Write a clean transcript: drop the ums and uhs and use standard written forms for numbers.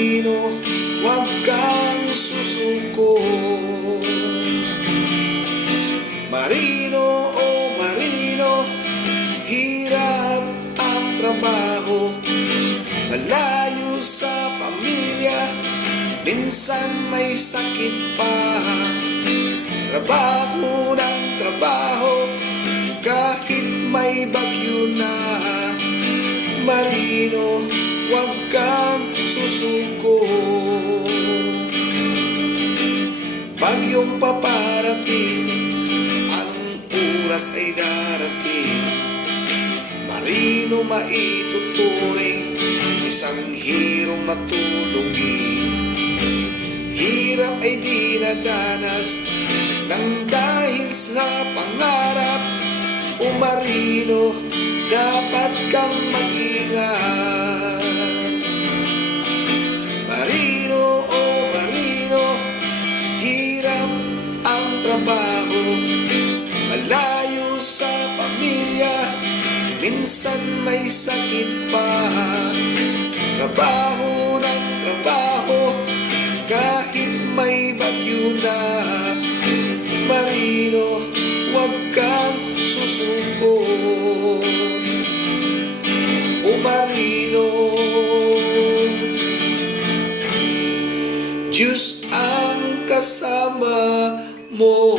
marino, huwag kang susuko. Marino, oh marino, hirap ang trabaho, malayo sa pamilya, minsan may sakit pa. Trabaho ng trabaho, kahit may bagyo na. Marino, huwag kang susuko. Bagyong paparating, anong oras ay darating? Marino, maituturing, isang hirong matulungin. Hirap ay dinadanas nang dahil sa pangarap. O marino, dapat kang mag-ingat. Marino, oh marino, hirap ang trabaho, malayo sa pamilya, minsan may sakit pa. Trabaho ng trabaho, kahit may bagyo na. Marino, huwag kang susuko. O marino, Diyos ang kasama mo.